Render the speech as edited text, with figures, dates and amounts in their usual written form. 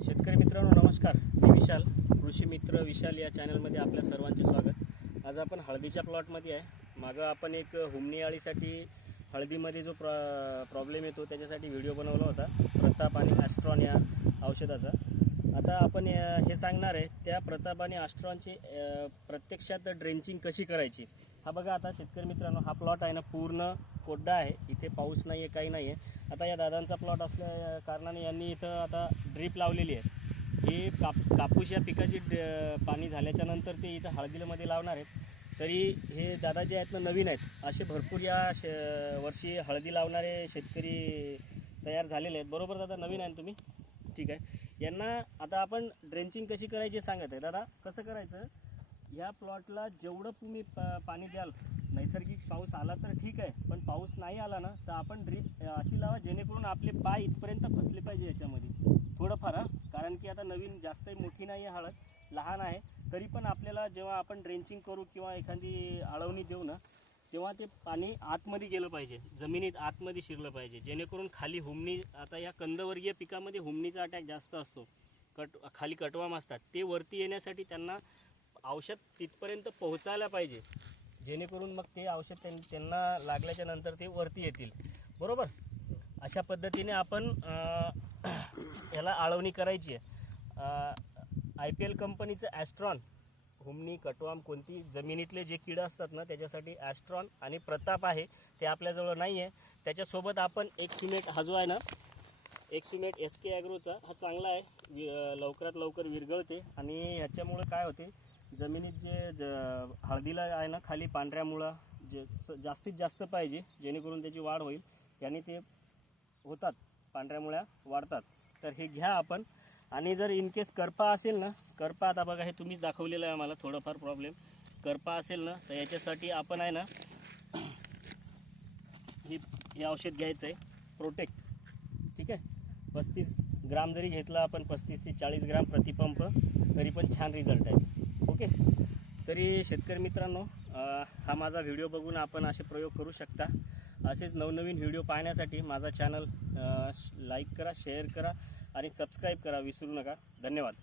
शेतकरी मित्रांनो नमस्कार, मी विशाल, कृषी मित्र विशाल या चॅनलमध्ये आपल्या सर्वांचे स्वागत। आज आपण हळदीच्या प्लॉटमध्ये आहे। मागं आपण एक हुमणी अळीसाठी हळदीमध्ये जो प्रॉब्लेम येतो त्याच्यासाठी व्हिडिओ बनवला होता, प्रताप आणि ॲस्ट्रॉन या औषधाचा। आता आपण हे सांगणार आहे त्या प्रताप आणि ॲस्ट्रॉनची प्रत्यक्षात ड्रेंचिंग कशी करायची। हा बघा, आता शेतकरी मित्रांनो हा प्लॉट आहे ना पूर्ण कोरडा आहे, इथे पाऊस नाही आहे, काही नाही आहे। आता या दादांचा प्लॉट असल्या कारणाने यांनी इथं आता ड्रीप लावलेली आहे। ही कापूस या पिकाची पाणी झाल्याच्या नंतर ते इथं हळदीमध्ये लावणार आहेत। तरी हे दादा जे आहेत ना नवीन आहेत, असे भरपूर या वर्षी हळदी लावणारे शेतकरी तयार झालेले आहेत। बरोबर दादा, नवीन आहे तुम्ही? ठीक आहे। यांना आता आपण ड्रेंचिंग कशी करायची सांगत आहे। दादा कसं करायचं, या प्लॉटला जेवढं तुम्ही पाणी द्याल, नैसर्गिक पाऊस आला तर ठीक आहे, पण पाऊस नाही आला ना तर आपण ड्रीप अशी लावा जेणेकरून आपले पाय इथपर्यंत फसले पाहिजे याच्यामध्ये थोडंफार। कारण की आता नवीन जास्त मोठी नाही आहे हळद, लहान आहे, तरी पण आपल्याला जेव्हा आपण ड्रेंचिंग करू किंवा एखादी आळवणी देऊ ना तेव्हा ते पाणी आतमध्ये गेलं पाहिजे, जमिनीत आतमध्ये शिरलं पाहिजे, जेणेकरून खाली हुमणी, आता या कंदवर्गीय पिकामध्ये हुमणीचा अटॅक जास्त असतो, खाली कटवाम असतात, ते वरती येण्यासाठी त्यांना औषध तिथपर्यंत पोहोचायला पाहिजे, जेणेकरून मग ते औषध त्यांना लागल्याच्या नंतर ते वरती येतील। बरोबर, अशा पद्धतीने आपण याला आळवणी करायची आहे। IPL कंपनीचं ॲस्ट्रॉन, हुमणी कटवाम कोणती जमिनीतले जे कीड असतात ना त्याच्यासाठी ॲस्ट्रॉन आणि प्रताप आहे, ते आपल्याजवळ नाही आहे। त्याच्यासोबत आपण एक सिमेंट, हा जो आहे ना एक सिमेंट SK ॲग्रोचा, हा चांगला आहे, लवकरात लवकर विरघळते आणि ह्याच्यामुळे काय होते, जमिनीत जे हळदीला आहे ना खाली पांढऱ्या मुळा जे जास्तीत जास्त पाहिजे, जेणेकरून त्याची वाढ होईल, याने ते होतात, पांढऱ्या मुळ्या वाढतात। तर हे घ्या आपण। आणि जर इन केस करपा असेल ना, करपा आता बघा हे तुम्हीच दाखवलेलं आहे आम्हाला, थोडंफार प्रॉब्लेम करपा असेल ना तर याच्यासाठी आपण आहे ना हे औषध घ्यायचं आहे, प्रोटेक्ट। ठीक आहे, 35 ग्राम जरी घेतला आपण, 35 ते 40 ग्राम प्रतिपंप, तरी पण छान रिझल्ट आहे। ओके, तरी शेतकरी मित्रांनो हा माझा व्हिडिओ बघून आपण असे प्रयोग करू शकता। असेच नवनवीन व्हिडिओ पाहण्यासाठी माझा चॅनल लाईक करा, शेअर करा आणि सबस्क्राईब करा विसरू नका। धन्यवाद।